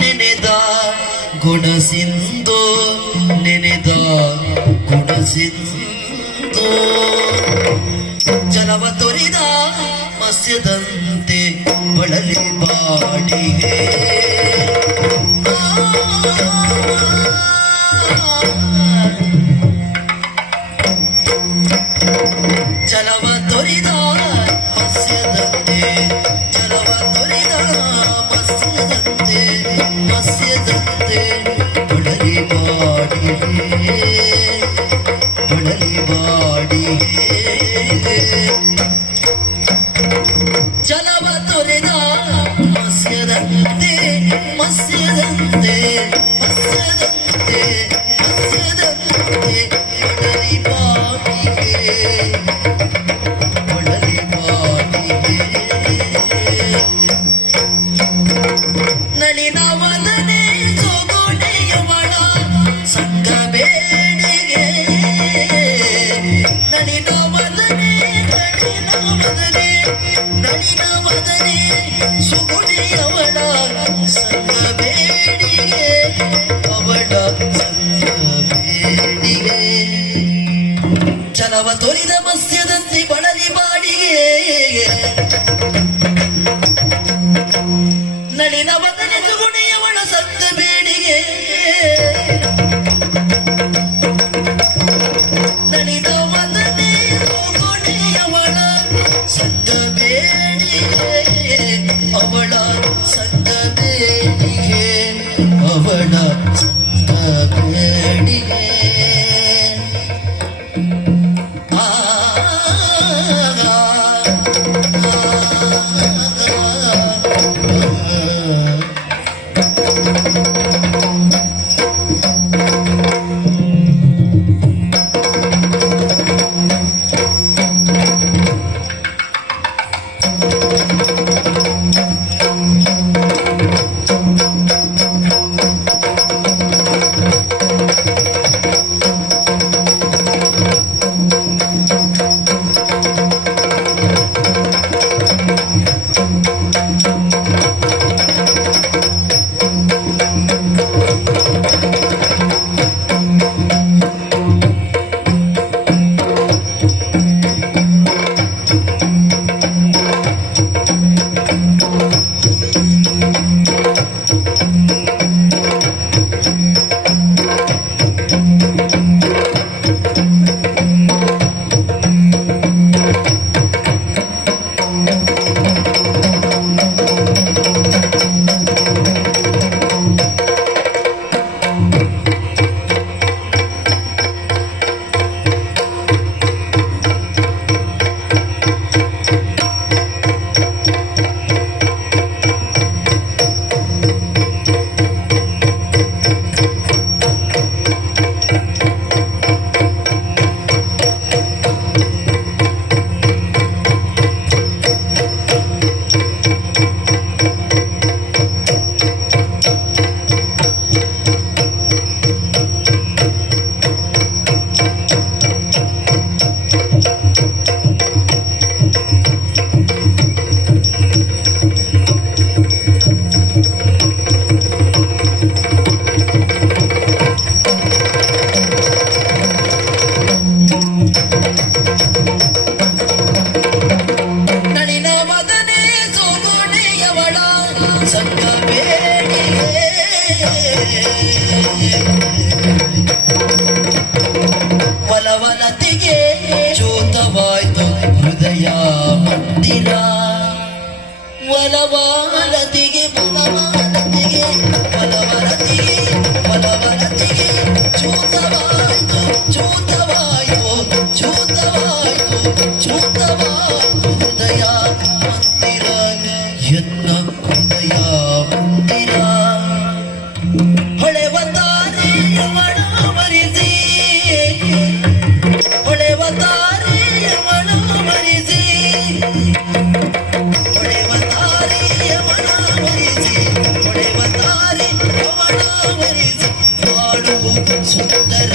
ನೆನೆದ ಗುಣಸಿಂಧು ನೆನೆದ ಗುಣಸಿಂಧು ಜಲವ ತೊರಿದ ಮತ್ಸ್ಯದಂತೆ ಬಳಲಿ ಬಾಡಿಗೆ ಜಲವ ತೊರಿದ ಮತ್ಸ್ಯದಂತೆ ಜಲವ ತೊರಿದ ಮತ್ಸ್ಯದಂತೆ ಮತ್ಸ್ಯದಂತೆ ಬಳಲಿ ಬಾಡಿಗೆ ಬಳಲಿ ಬಾಡಿಗೆ ಜಲವ ತೊರೆದ ಮತ್ಸ್ಯದಂತೆ ಮತ್ಸ್ಯದಂತೆ ಮತ್ಸ್ಯದಂತೆ ಮತ್ಸ್ಯದಂತೆ ಬಳಲಿ ಬಾಡಿಗೆ ಬಳಲಿ ಬಾಡಿಗೆ ನಳಿನ ವದನೆ ಸೊಗೊಡೆಯವಳ ಸಂಗ ಬೇಡಿಗೆ ನಳಿನ ವದನೆ ನಳಿನ ವದನೆ ನಳಿನ ವದನೆ ಸುಗುಣಿಯವಳ ಸಂಗ ಬೇಡಿಗೆ ಅವಳ ಸಂಗ ಬೇಡಿಗೆ ಜಲವ ತೊರಿದ ಮತ್ಸ್ಯದಂತೆ ಬಳಲಿ ಬಾಡಿಗೆ ನಳಿನ ವದನೆ ಸುಗುಣಿಯವಳ ಸಂಗ ಬೇಡಿಗೆ ನಳಿನ ವದನೆ ಸುಗುಣಿಯವಳ ಸಂಗ ಬೇಡಿಗೆ ಅವಳ ಸಂಗ ಬೇಡಿಗೆ ಅವಳ ಸಂಗ ಬೇಡಿಗೆ ಆ ವಲವಲತಿಗೆ ಚೋತವಾಯ್ತು ಹೃದಯ ಮಂದಿರ ವಲವಲತಿಗೆ ವಲವಲತಿಗೆ ವಲವಲತಿಗೆ ವಲವಲತಿಗೆ ಚೋತವಾಯ್ತು ಚೋತವಾಯ್ತು ಚೋತವಾಯ್ತು ಚೋತವಾಯ್ತು ಹೃದಯ ಮಂದಿರ ಎನ್ನ ಹೃದಯ ಮಂದಿರ ಹೊಳೆವ ತಾರೆಯವಳ ಮರಿಸಿ ಹೊಳೆವ ತಾರೆಯವಳ ಮರಿಸಿ ಹೊಳೆವ ತಾರೆಯವಳ ಮರಿಸಿ ಹೊಳೆವ ತಾರೆಯವಳ ಮರಿಸಿ ಹಾಡು ಸುಂದರ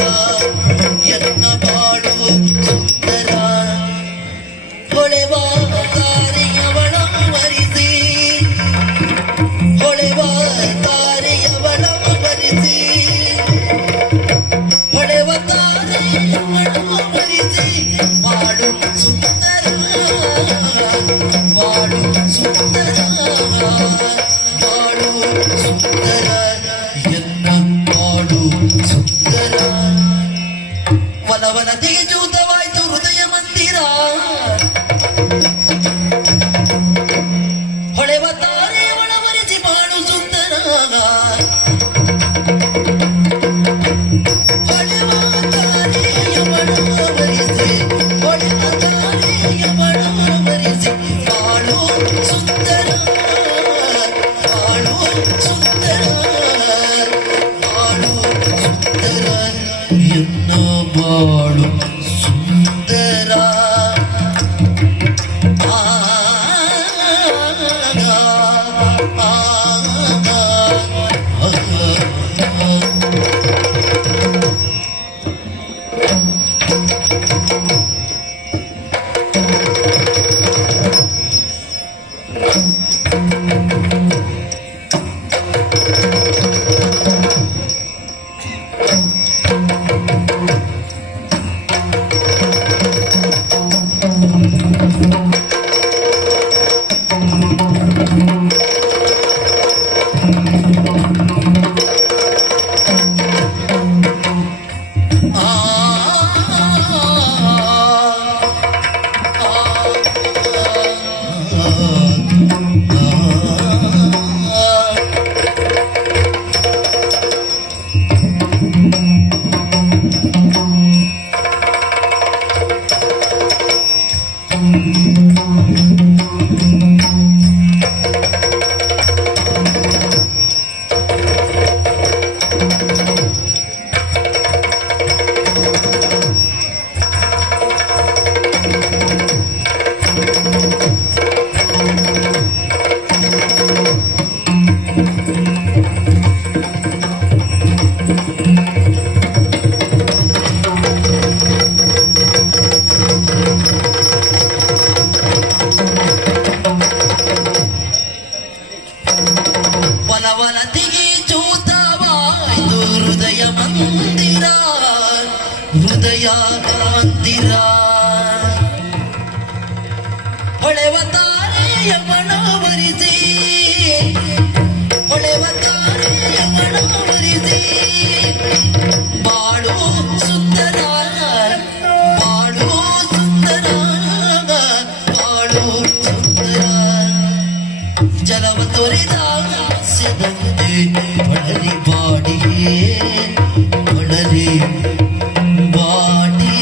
ವನವನತಿಗೆ ಚೂತವಾಯ್ತು ಹೃದಯ ಮಂದಿರ, ಹೃದಯ ಮಂದಿರ. ಹೊಳೆವ ತಾರೆಯ ಮನವರಿಸಿ, ಹೊಳೆವ ತಾರೆಯ ಮನವರಿಸಿ, ಬಾಳು ಸುಂದರ, ಬಾಳು ಸುಂದರ, ಬಾಳು ಸುಂದರ. ಜಲವ ತೊರೆದ ಹಾಸ್ಯದಂತೆ ಬಳಲಿ ಬಾಡಿಯೇ, ಬಳಲಿ ಬಾಡಿಯೇ.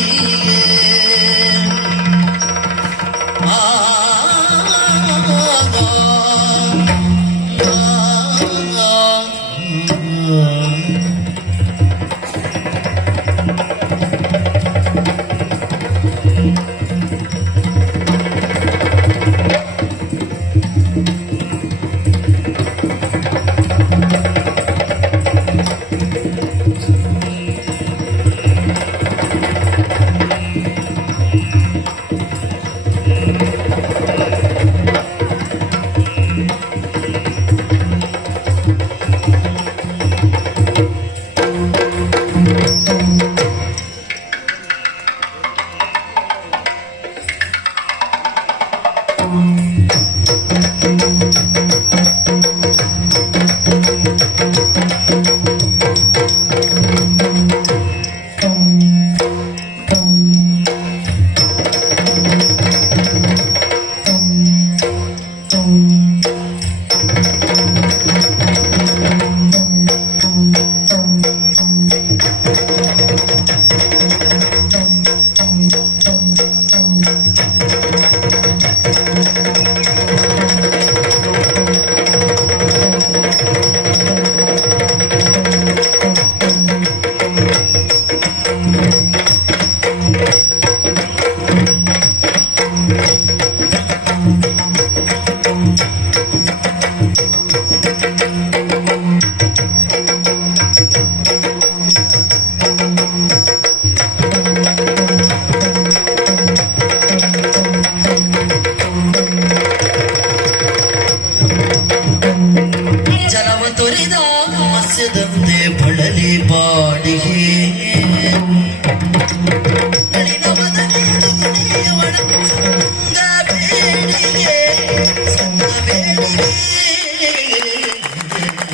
ಜಲವ ತೊರೆದ ಮತ್ಸ್ಯದಂತೆ ಬಳಲಿ ಬಾಡಿಗೆ, ನಳಿನ ಬದನೆಯದು ಕೊನೆಯವಳ ಬೇಡಿಗೆ.